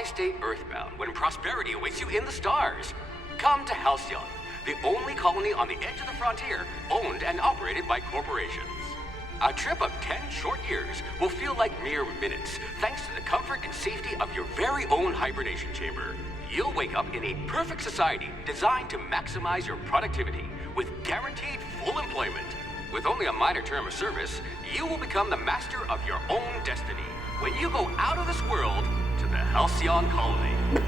Why stay earthbound when prosperity awaits you in the stars? Come to Halcyon, the only colony on the edge of the frontier, owned and operated by corporations. A trip of 10 short years will feel like mere minutes, thanks to the comfort and safety of your very own hibernation chamber. You'll wake up in a perfect society designed to maximize your productivity with guaranteed full employment. With only a minor term of service, you will become the master of your own destiny when you go out of this world to the Halcyon colony.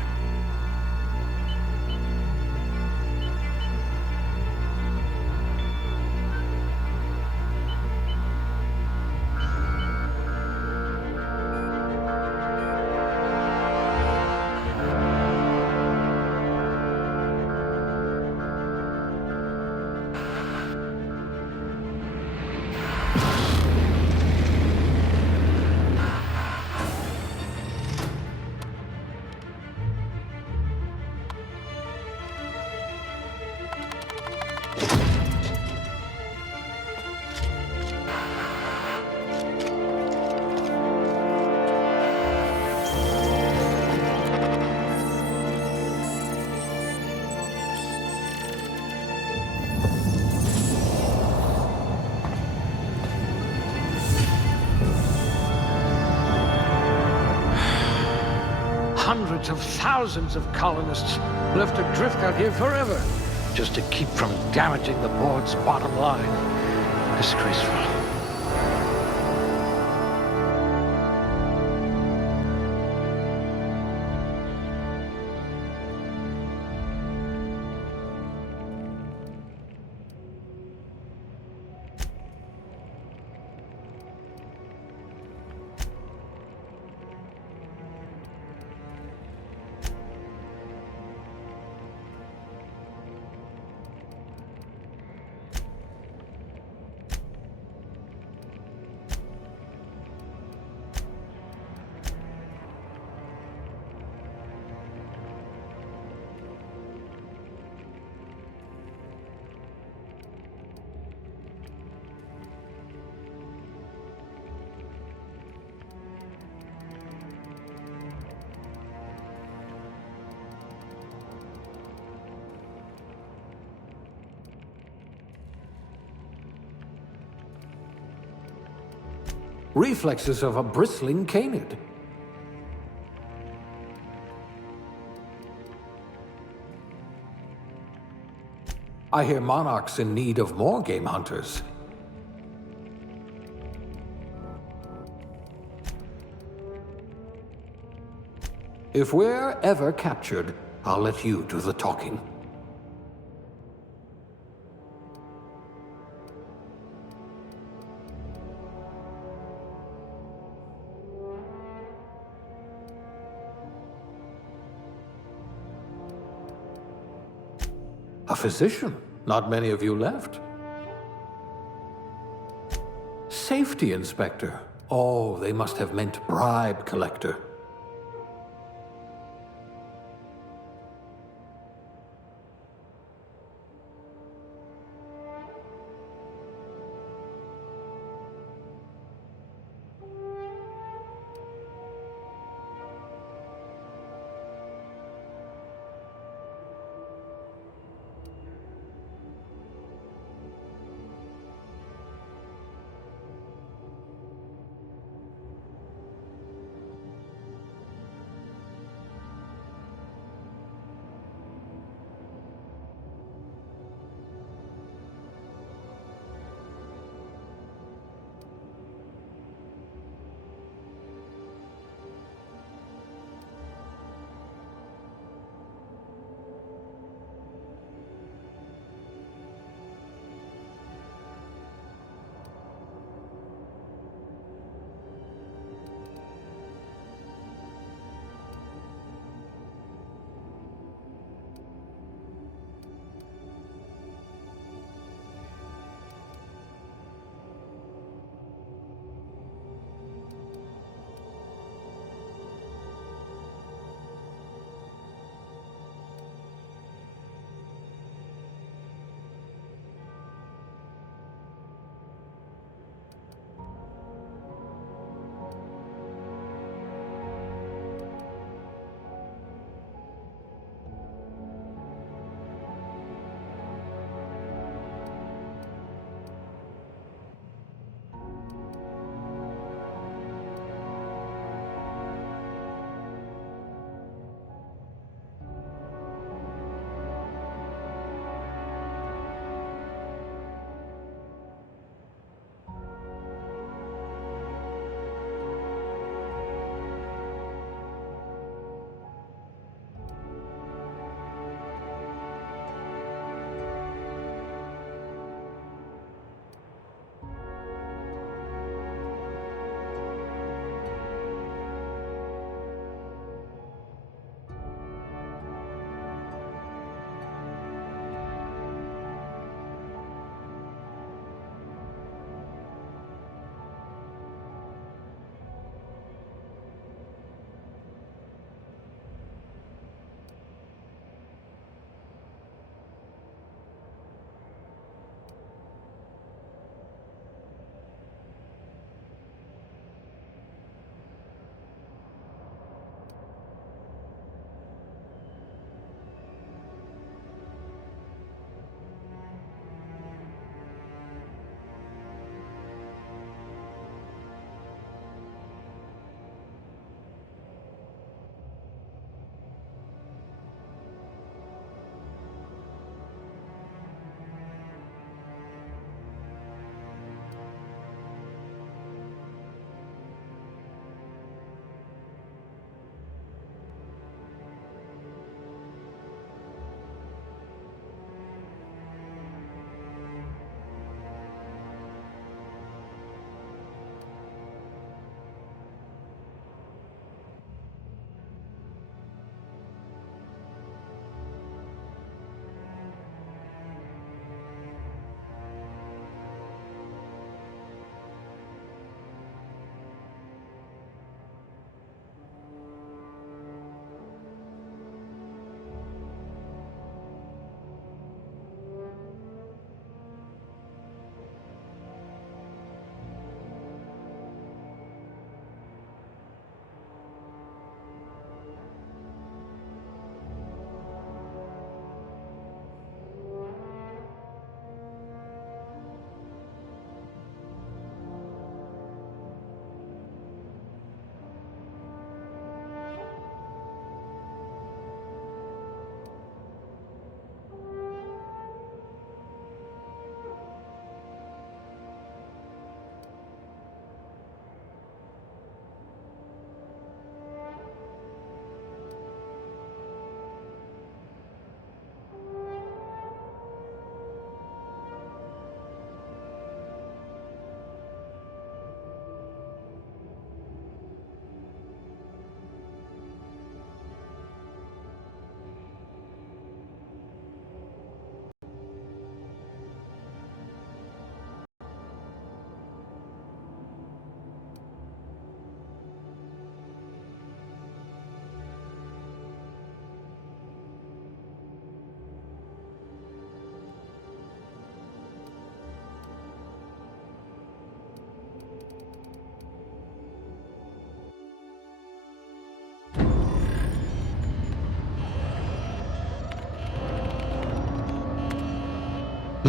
Hundreds of thousands of colonists left adrift out here forever, just to keep from damaging the board's bottom line. Disgraceful. Reflexes of a bristling canid. I hear Monarch's in need of more game hunters. If we're ever captured, I'll let you do the talking. A physician? Not many of you left. Safety inspector? Oh, they must have meant bribe collector.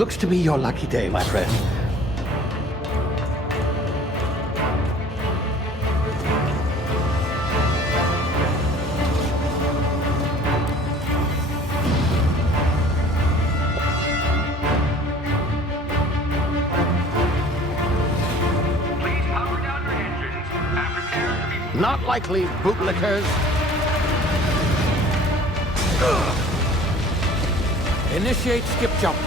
Looks to be your lucky day, my friend. Please power down your engines and prepare to be... Not likely, bootlickers. Initiate skip jump.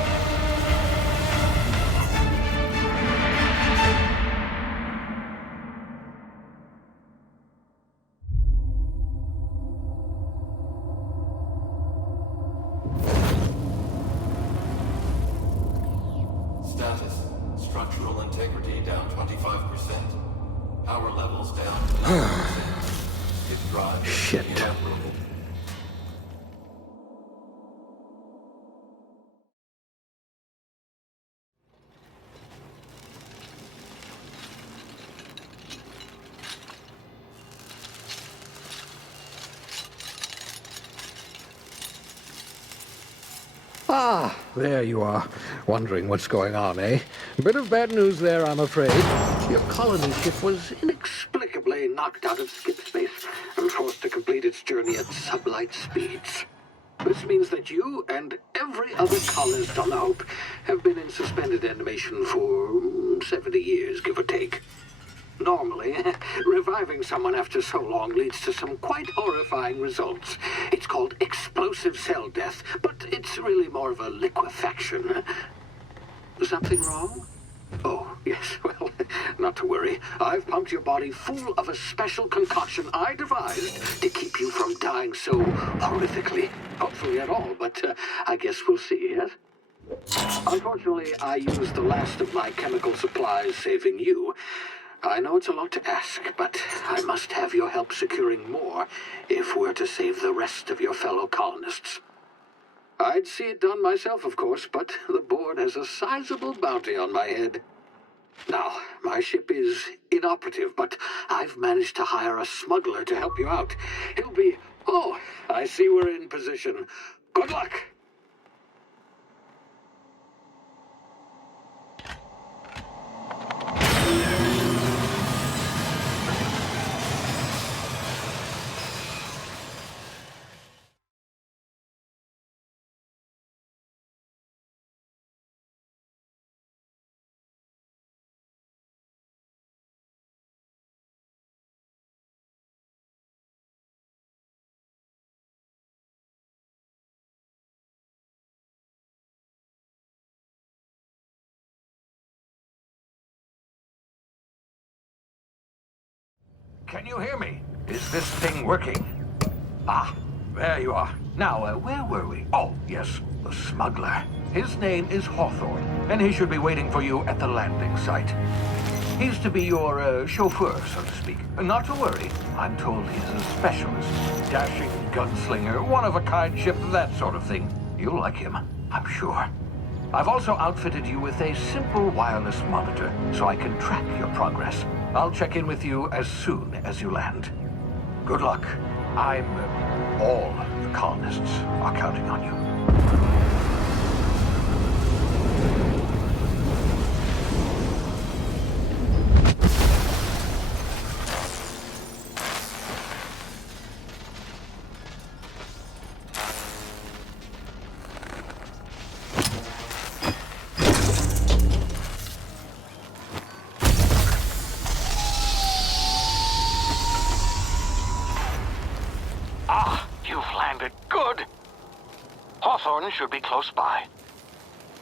Status. Structural integrity down 25%. Power levels down to 90%. Hip drive Shit. inoperable. Ah, there you are. Wondering what's going on, eh? Bit of bad news there, I'm afraid. Your colony ship was inexplicably knocked out of skip space and forced to complete its journey at sublight speeds. This means that you and every other colonist on the Hope have been in suspended animation for 70 years, give or take. Normally, reviving someone after so long leads to some quite horrifying results. It's called explosive cell death, but it's really more of a liquefaction. Something wrong? Oh, yes, well, not to worry. I've pumped your body full of a special concoction I devised to keep you from dying so horrifically. Hopefully at all, but I guess we'll see, yes? Unfortunately, I used the last of my chemical supplies saving you. I know it's a lot to ask, but I must have your help securing more if we're to save the rest of your fellow colonists. I'd see it done myself, of course, but the board has a sizable bounty on my head. Now, my ship is inoperative, but I've managed to hire a smuggler to help you out. He'll be... Oh, I see we're in position. Good luck! Can you hear me? Is this thing working? Ah, there you are. Now, where were we? Oh, yes, the smuggler. His name is Hawthorne, and he should be waiting for you at the landing site. He's to be your chauffeur, so to speak. Not to worry. I'm told he's a specialist. Dashing gunslinger, one-of-a-kind ship, that sort of thing. You'll like him, I'm sure. I've also outfitted you with a simple wireless monitor, so I can track your progress. I'll check in with you as soon as you land. Good luck. All the colonists are counting on you. Hawthorne should be close by.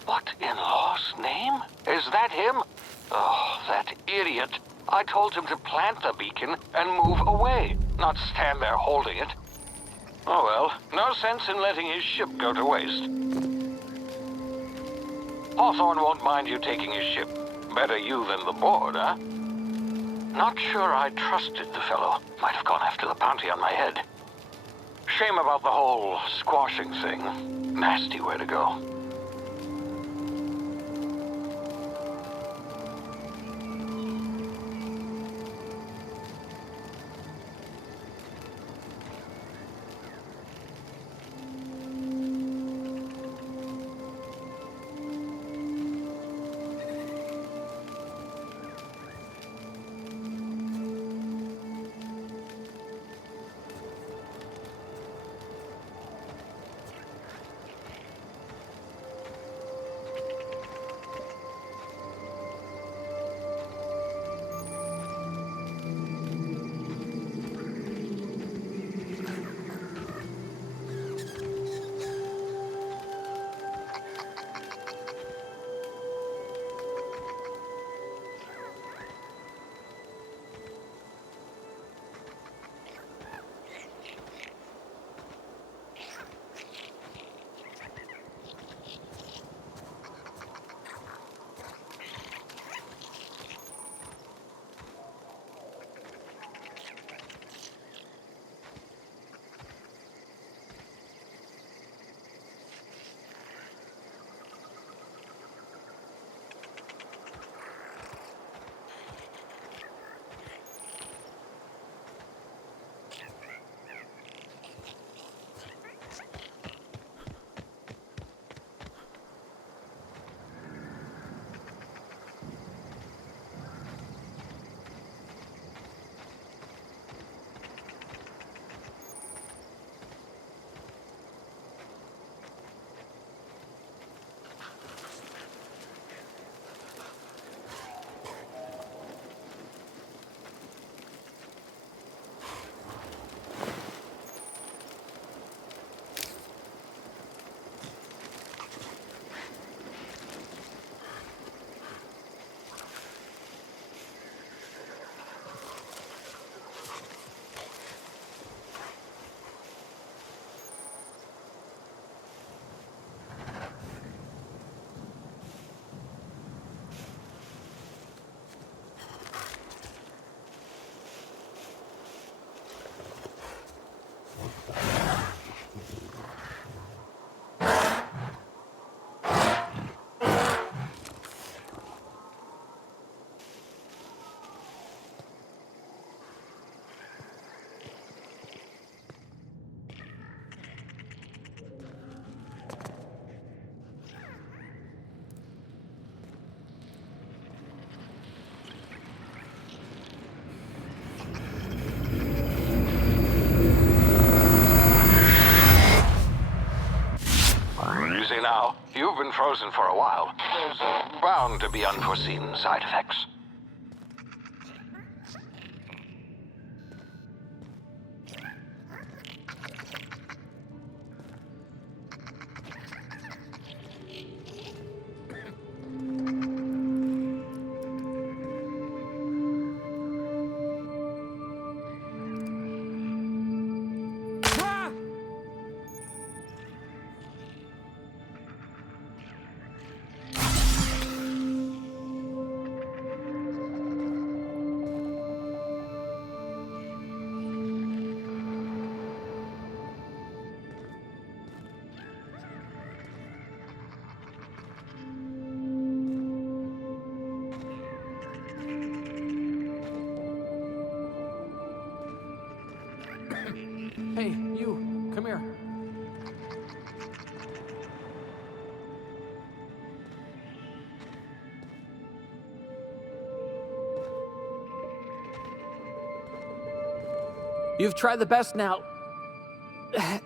What in law's name? Is that him? Oh, that idiot. I told him to plant the beacon and move away, not stand there holding it. Oh well, no sense in letting his ship go to waste. Hawthorne won't mind you taking his ship. Better you than the board, huh? Not sure I trusted the fellow. Might have gone after the bounty on my head. Shame about the whole squashing thing. Nasty way to go. frozen for a while. There's bound to be unforeseen side effects. Hey, you, come here. You've tried the best now.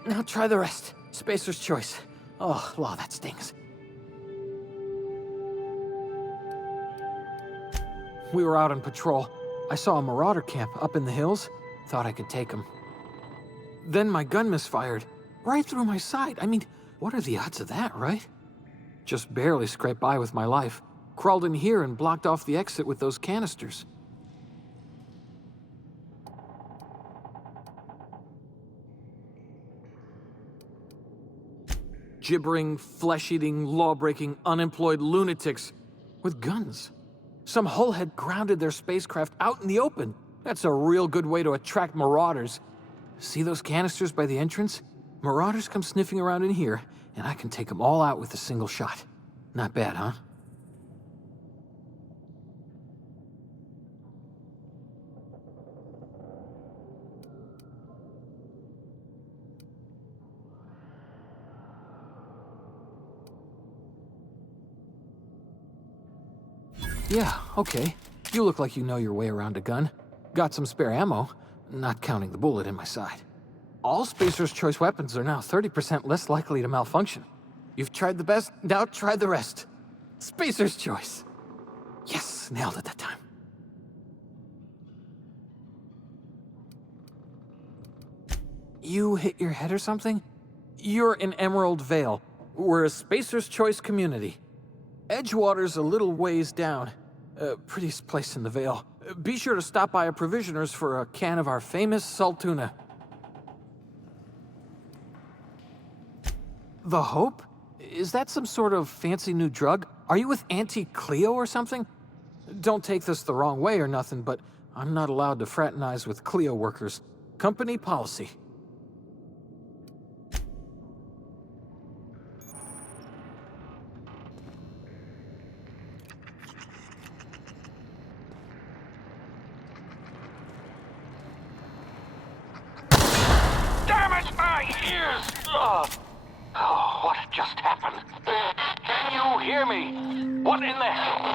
Now try the rest. Spacer's choice. Oh, law, that stings. We were out on patrol. I saw a marauder camp up in the hills. Thought I could take him. Then my gun misfired. Right through my side. I mean, what are the odds of that, right? Just barely scraped by with my life. Crawled in here and blocked off the exit with those canisters. Gibbering, flesh-eating, law-breaking, unemployed lunatics with guns. Some hull had grounded their spacecraft out in the open. That's a real good way to attract marauders. See those canisters by the entrance? Marauders come sniffing around in here, and I can take them all out with a single shot. Not bad, huh? Yeah, okay. You look like you know your way around a gun. Got some spare ammo, not counting the bullet in my side. All Spacer's choice weapons are now 30% less likely to malfunction. You've tried the best, now try the rest. Spacer's choice. Yes, nailed it that time. You hit your head or something? You're in Emerald Vale. We're a Spacer's choice community. Edgewater's a little ways down. Prettiest place in the Vale. Be sure to stop by a provisioner's for a can of our famous salt tuna. The Hope? Is that some sort of fancy new drug? Are you with Auntie Cleo or something? Don't take this the wrong way or nothing, but I'm not allowed to fraternize with Cleo workers. Company policy. Oh, what just happened? Can you hear me? What in the hell?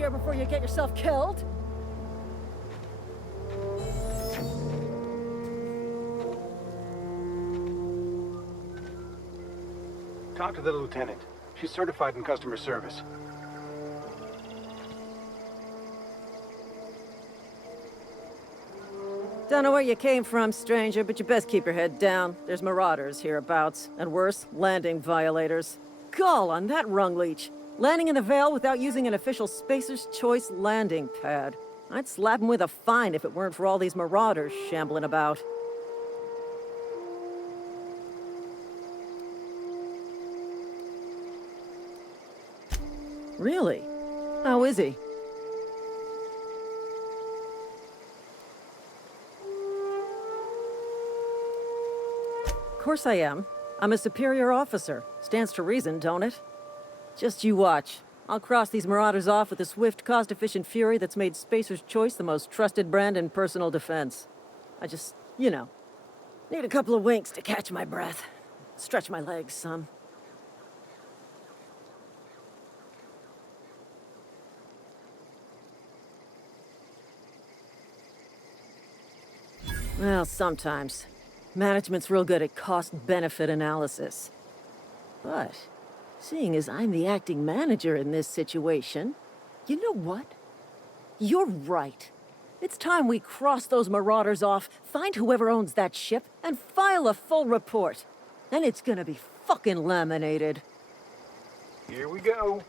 here before you get yourself killed. Talk to the lieutenant. She's certified in customer service. Don't know where you came from, stranger, but you best keep your head down. There's marauders hereabouts, and worse, landing violators. Gall on that rung leech. Landing in the Vale without using an official Spacer's Choice landing pad. I'd slap him with a fine if it weren't for all these marauders shambling about. Really? How is he? Of course I am. I'm a superior officer. Stands to reason, don't it? Just you watch. I'll cross these marauders off with a swift, cost-efficient fury that's made Spacer's Choice the most trusted brand in personal defense. I just, you know, need a couple of winks to catch my breath. Stretch my legs some. Well, sometimes. Management's real good at cost-benefit analysis. But, seeing as I'm the acting manager in this situation, you know what? You're right. It's time we cross those marauders off, find whoever owns that ship, and file a full report. Then it's gonna be fucking laminated. Here we go.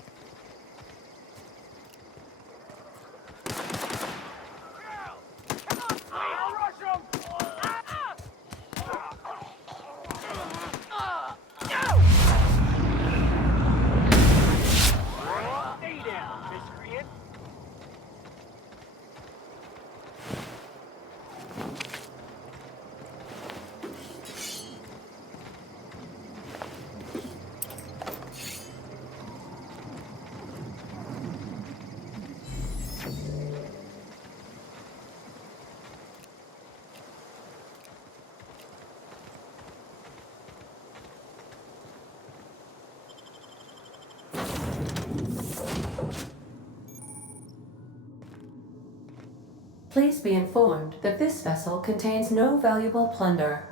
Please be informed that this vessel contains no valuable plunder.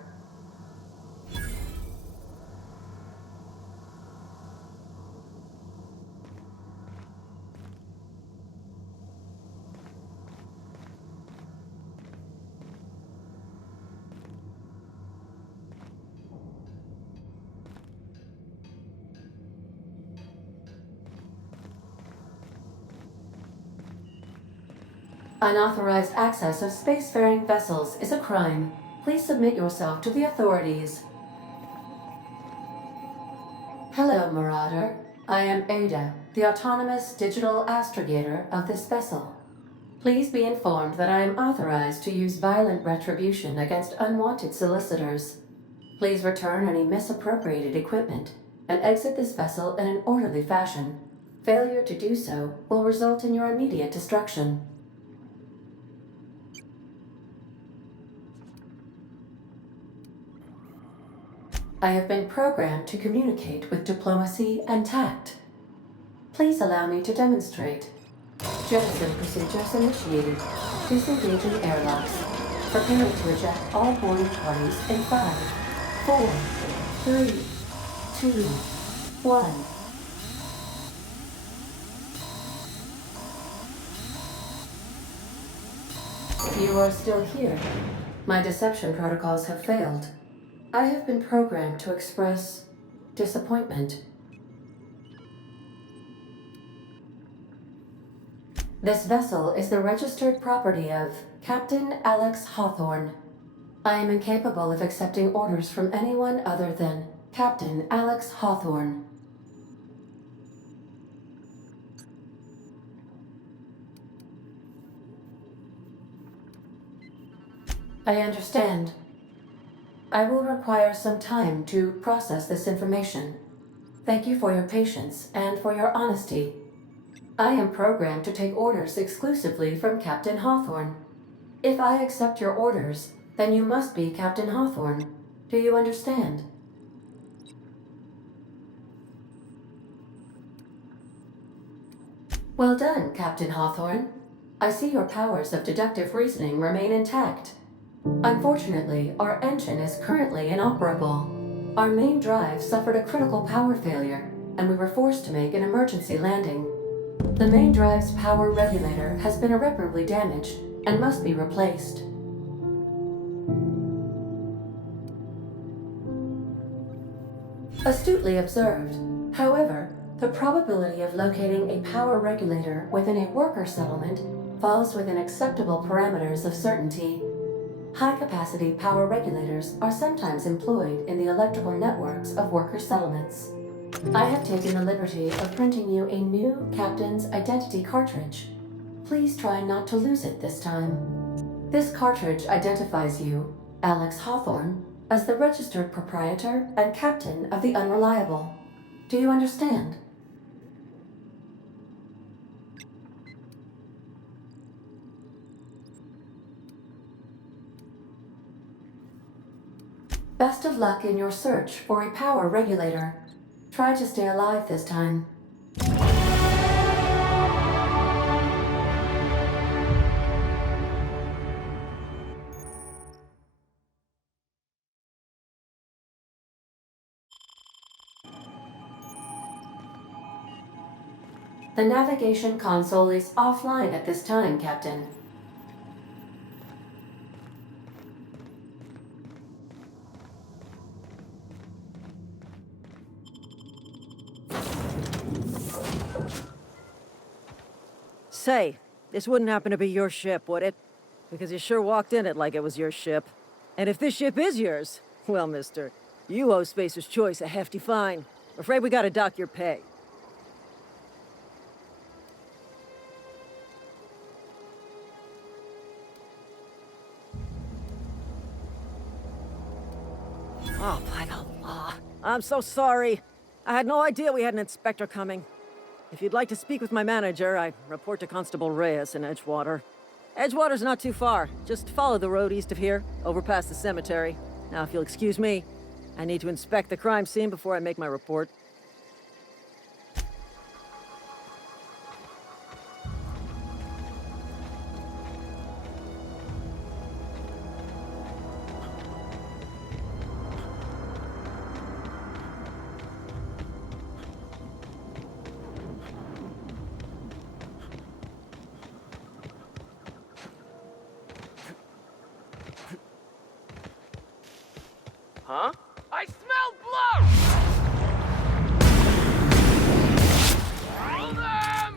Unauthorized access of spacefaring vessels is a crime. Please submit yourself to the authorities. Hello, Marauder. I am Ada, the autonomous digital astrogator of this vessel. Please be informed that I am authorized to use violent retribution against unwanted solicitors. Please return any misappropriated equipment and exit this vessel in an orderly fashion. Failure to do so will result in your immediate destruction. I have been programmed to communicate with diplomacy and tact. Please allow me to demonstrate. Jettison procedures initiated. Disengaging airlocks. Preparing to eject all boarding parties in 5, 4, 3, 2, 1. You are still here. My deception protocols have failed. I have been programmed to express disappointment. This vessel is the registered property of Captain Alex Hawthorne. I am incapable of accepting orders from anyone other than Captain Alex Hawthorne. I understand. I will require some time to process this information. Thank you for your patience and for your honesty. I am programmed to take orders exclusively from Captain Hawthorne. If I accept your orders, then you must be Captain Hawthorne. Do you understand? Well done, Captain Hawthorne. I see your powers of deductive reasoning remain intact. Unfortunately, our engine is currently inoperable. Our main drive suffered a critical power failure, and we were forced to make an emergency landing. The main drive's power regulator has been irreparably damaged and must be replaced. Astutely observed. However, the probability of locating a power regulator within a worker settlement falls within acceptable parameters of certainty. High-capacity power regulators are sometimes employed in the electrical networks of worker settlements. I have taken the liberty of printing you a new Captain's Identity cartridge. Please try not to lose it this time. This cartridge identifies you, Alex Hawthorne, as the registered proprietor and captain of the Unreliable. Do you understand? Best of luck in your search for a power regulator. Try to stay alive this time. The navigation console is offline at this time, Captain. Say, this wouldn't happen to be your ship, would it? Because you sure walked in it like it was your ship. And if this ship is yours, well, mister, you owe Spacer's Choice a hefty fine. Afraid we gotta dock your pay. Oh, by the law. I'm so sorry. I had no idea we had an inspector coming. If you'd like to speak with my manager, I report to Constable Reyes in Edgewater. Edgewater's not too far. Just follow the road east of here, over past the cemetery. Now, if you'll excuse me, I need to inspect the crime scene before I make my report. Huh? I smell blood! Kill them!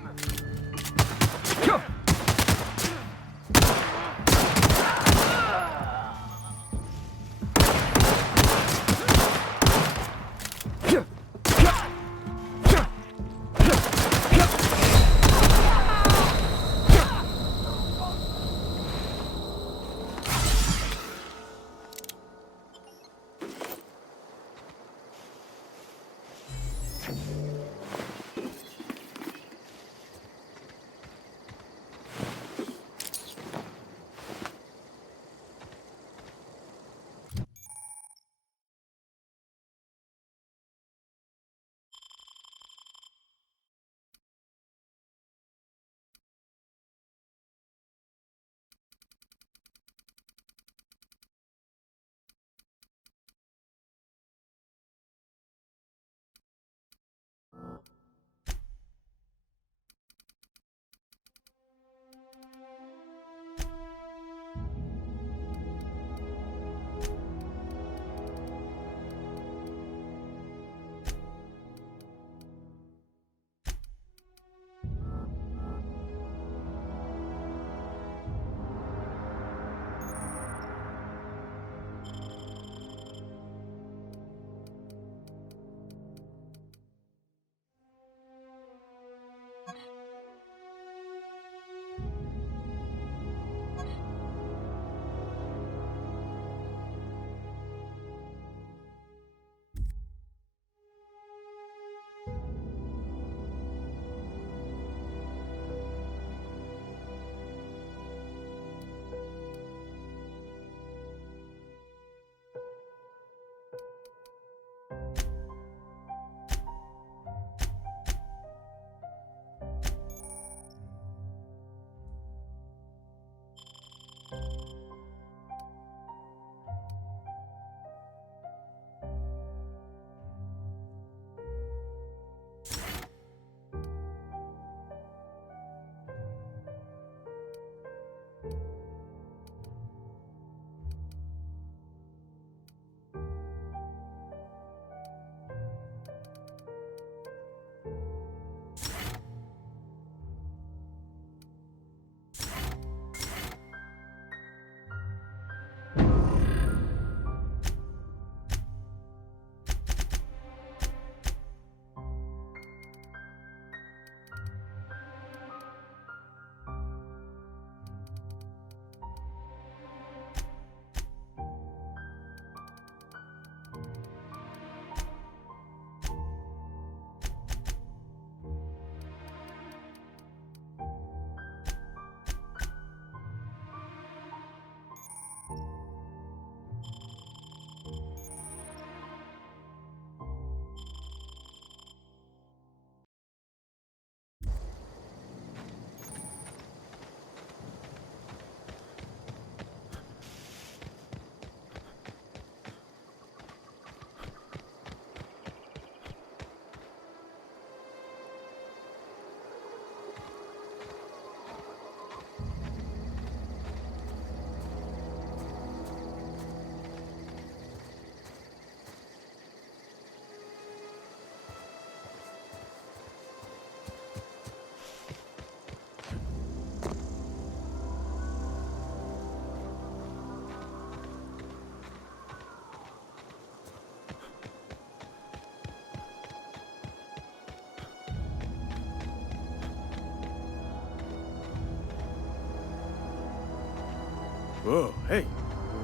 Whoa, hey,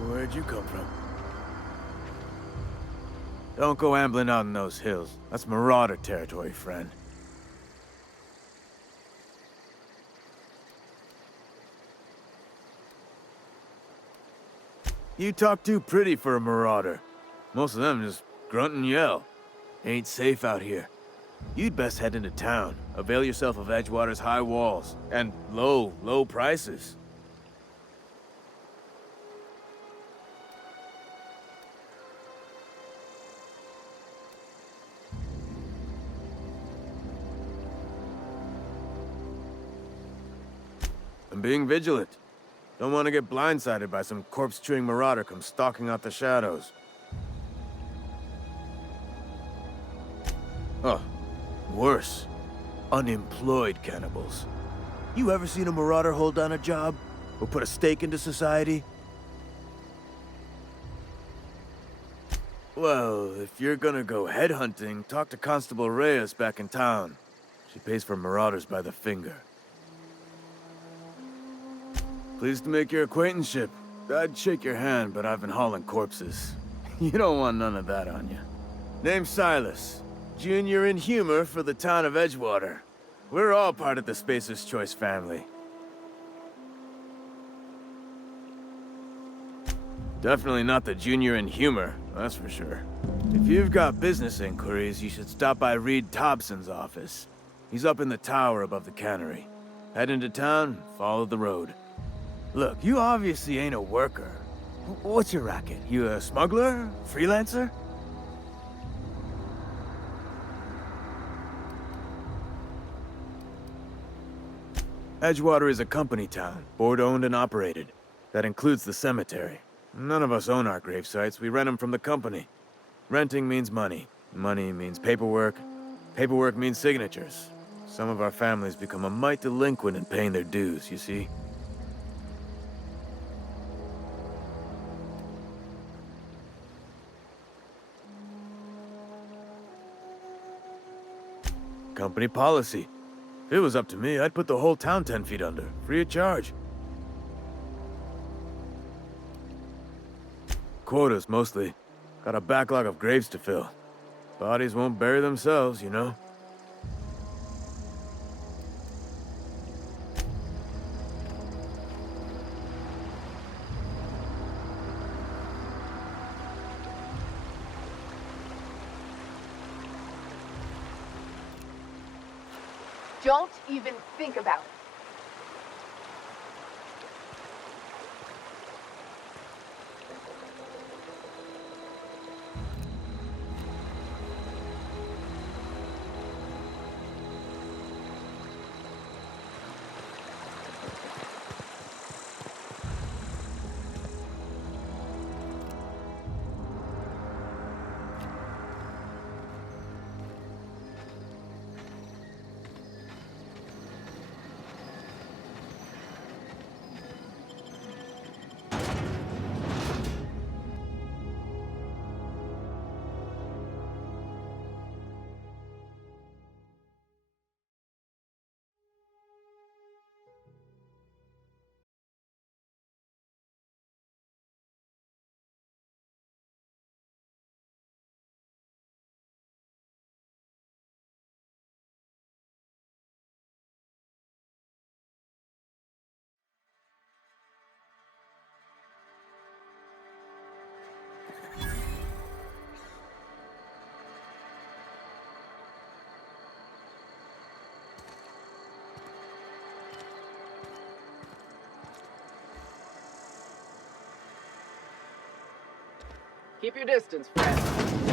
where'd you come from? Don't go ambling out in those hills. That's Marauder territory, friend. You talk too pretty for a Marauder. Most of them just grunt and yell. Ain't safe out here. You'd best head into town. Avail yourself of Edgewater's high walls. And low prices. I'm being vigilant. Don't want to get blindsided by some corpse-chewing marauder come stalking out the shadows. Oh, worse. Unemployed cannibals. You ever seen a marauder hold down a job? Or put a stake into society? Well, if you're gonna go headhunting, talk to Constable Reyes back in town. She pays for marauders by the finger. Pleased to make your acquaintanceship. I'd shake your hand, but I've been hauling corpses. You don't want none of that on you. Name's Silas. Junior in humor for the town of Edgewater. We're all part of the Spacer's Choice family. Definitely not the junior in humor, that's for sure. If you've got business inquiries, you should stop by Reed Thompson's office. He's up in the tower above the cannery. Head into town, follow the road. Look, you obviously ain't a worker. What's your racket? You a smuggler? Freelancer? Edgewater is a company town, board-owned and operated. That includes the cemetery. None of us own our grave sites, we rent them from the company. Renting means money. Money means paperwork. Paperwork means signatures. Some of our families become a mite delinquent in paying their dues, you see? Company policy. If it was up to me, I'd put the whole town 10 feet under, free of charge. Quotas, mostly. Got a backlog of graves to fill. Bodies won't bury themselves, you know? Don't even think about it. Keep your distance, friend.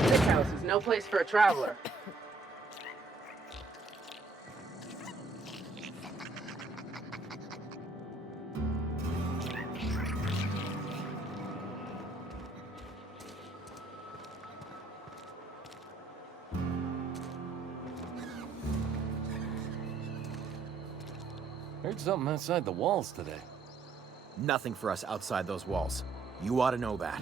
This house is no place for a traveler. Heard something outside the walls today. Nothing for us outside those walls. You ought to know that.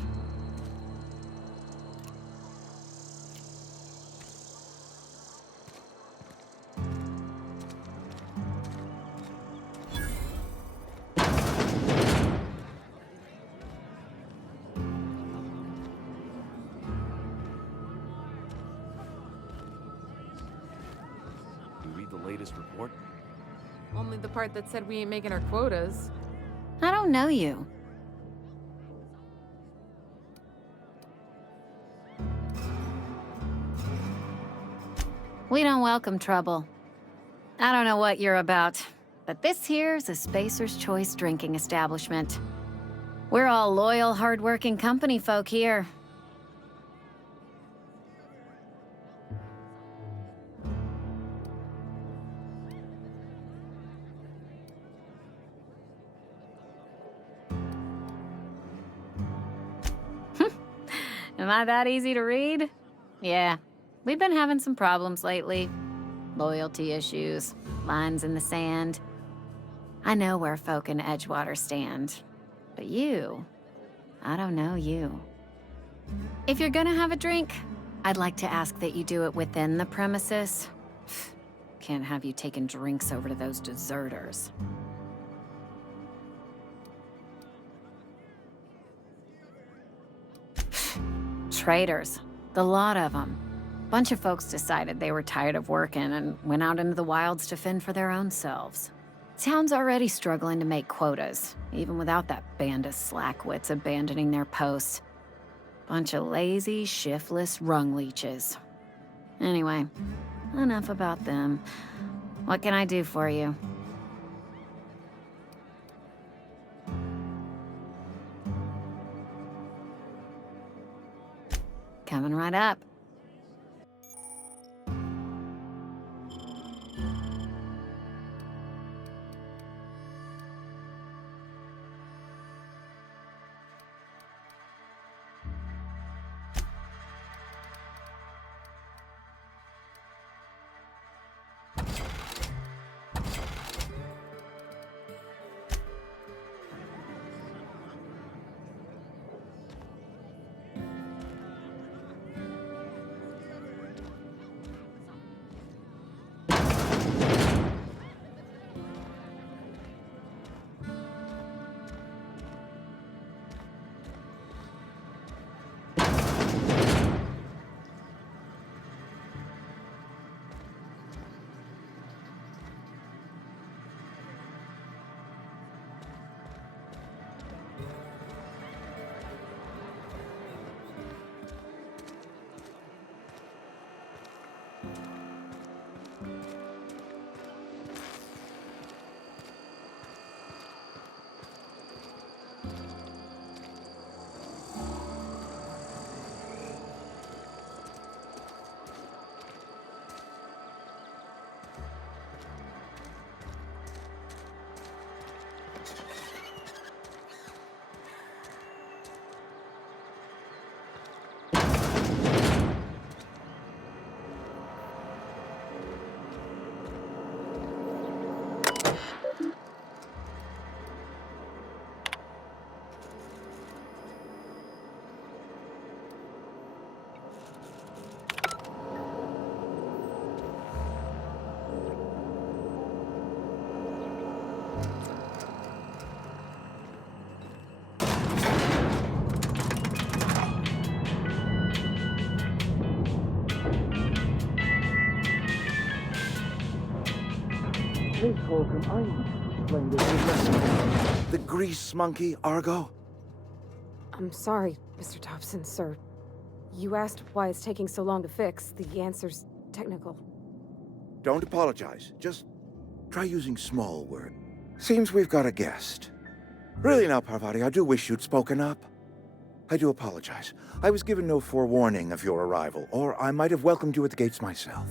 the latest report? Only the part that said we ain't making our quotas. I don't know you. We don't welcome trouble. I don't know what you're about, but this here's a Spacer's Choice drinking establishment. We're all loyal, hard-working company folk here. Am I that easy to read? Yeah, we've been having some problems lately. Loyalty issues, lines in the sand. I know where folk in Edgewater stand. But you, I don't know you. If you're gonna have a drink, I'd like to ask that you do it within the premises. Can't have you taking drinks over to those deserters. Traitors. The lot of them. Bunch of folks decided they were tired of working and went out into the wilds to fend for their own selves. Town's already struggling to make quotas, even without that band of slackwits abandoning their posts. Bunch of lazy, shiftless rung leeches. Anyway, enough about them. What can I do for you? Coming right up. Please, Holcomb, I need to explain this with the grease monkey, Argo? I'm sorry, Mr. Thompson, sir. You asked why it's taking so long to fix. The answer's technical. Don't apologize. Just try using small word. Seems we've got a guest. Really now, Parvati, I do wish you'd spoken up. I do apologize. I was given no forewarning of your arrival, or I might have welcomed you at the gates myself.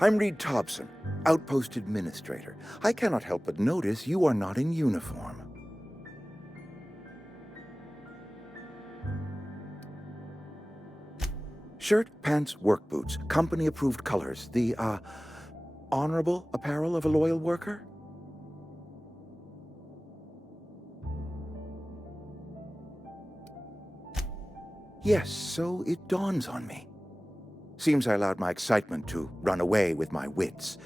I'm Reed Thompson, Outpost Administrator. I cannot help but notice you are not in uniform. Shirt, pants, work boots, company-approved colors. The, honorable apparel of a loyal worker? Yes, so it dawns on me. Seems I allowed my excitement to run away with my wits.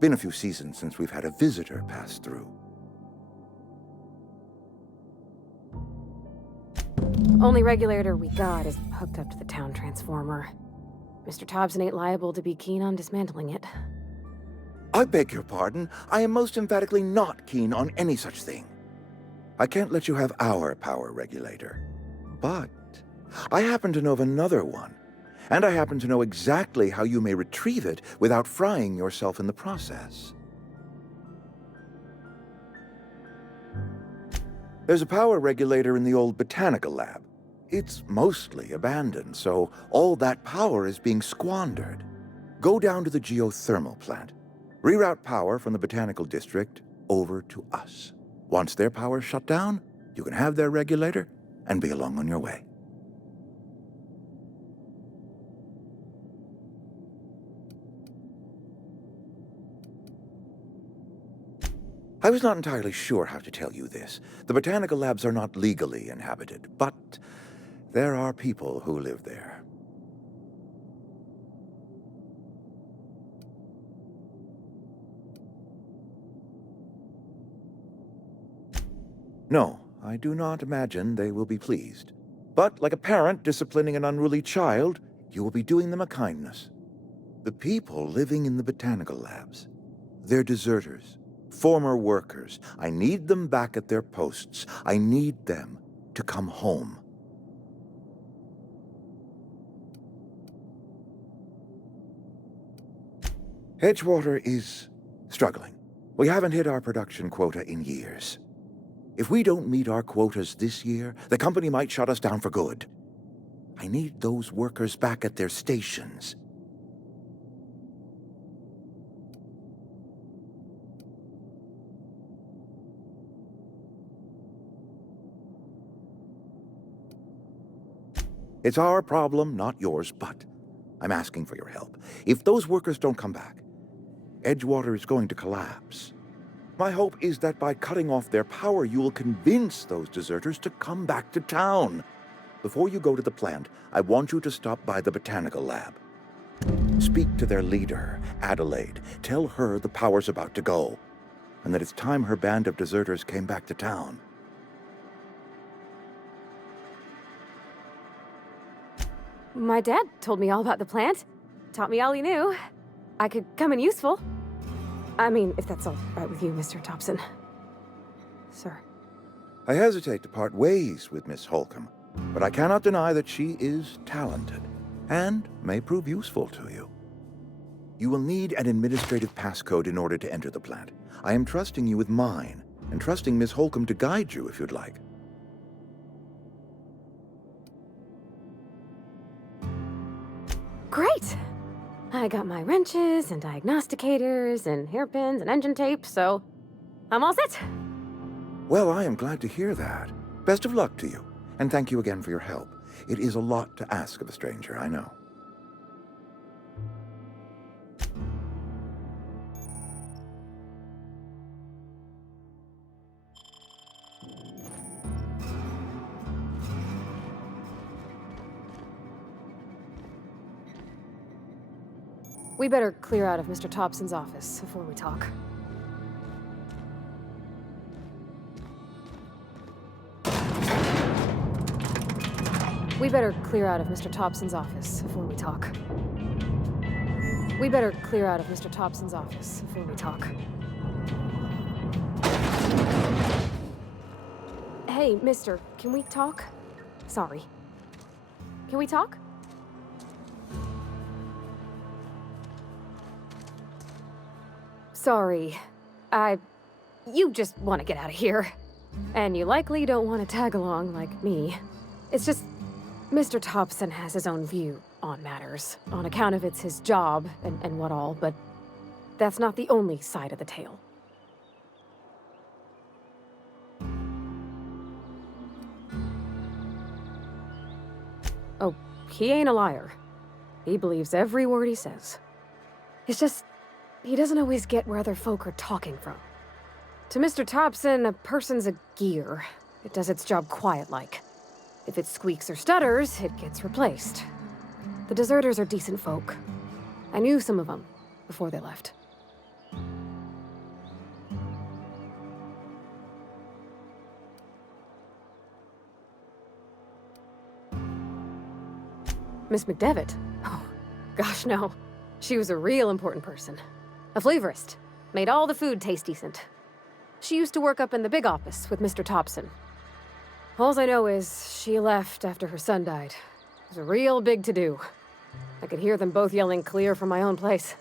Been a few seasons since we've had a visitor pass through. Only regulator we got is hooked up to the town transformer. Mr. Thompson ain't liable to be keen on dismantling it. I beg your pardon. I am most emphatically not keen on any such thing. I can't let you have our power regulator. But I happen to know of another one. And I happen to know exactly how you may retrieve it without frying yourself in the process. There's a power regulator in the old botanical lab. It's mostly abandoned, so all that power is being squandered. Go down to the geothermal plant. Reroute power from the botanical district over to us. Once their power's shut down, you can have their regulator and be along on your way. I was not entirely sure how to tell you this. The botanical labs are not legally inhabited, but there are people who live there. No, I do not imagine they will be pleased. But like a parent disciplining an unruly child, you will be doing them a kindness. The people living in the botanical labs, they're deserters. Former workers. I need them back at their posts. I need them to come home. Edgewater is struggling. We haven't hit our production quota in years. If we don't meet our quotas this year, the company might shut us down for good. I need those workers back at their stations. It's our problem, not yours, but I'm asking for your help. If those workers don't come back, Edgewater is going to collapse. My hope is that by cutting off their power, you will convince those deserters to come back to town. Before you go to the plant, I want you to stop by the botanical lab. Speak to their leader, Adelaide. Tell her the power's about to go, and that it's time her band of deserters came back to town. My dad told me all about the plant. Taught me all he knew. I could come in useful. I mean, if that's all right with you, Mr. Thompson. Sir. I hesitate to part ways with Miss Holcomb, but I cannot deny that she is talented and may prove useful to you. You will need an administrative passcode in order to enter the plant. I am trusting you with mine, and trusting Miss Holcomb to guide you if you'd like. Great! I got my wrenches and diagnosticators and hairpins and engine tape, so I'm all set. Well, I am glad to hear that. Best of luck to you, and thank you again for your help. It is a lot to ask of a stranger, I know. We better clear out of Mr. Thompson's office before we talk. We better clear out of Mr. Thompson's office before we talk. We better clear out of Mr. Thompson's office before we talk. Hey, mister, can we talk? Sorry. Can we talk? Sorry. You just want to get out of here. And you likely don't want to tag along like me. It's just, Mr. Thompson has his own view on matters, on account of it's his job and what all, but that's not the only side of the tale. Oh, he ain't a liar. He believes every word he says. It's just, he doesn't always get where other folk are talking from. To Mr. Thompson, a person's a gear. It does its job quiet-like. If it squeaks or stutters, it gets replaced. The deserters are decent folk. I knew some of them before they left. Miss McDevitt? Oh, gosh, no. She was a real important person. A flavorist. Made all the food taste decent. She used to work up in the big office with Mr. Thompson. All I know is she left after her son died. It was a real big to-do. I could hear them both yelling clear from my own place.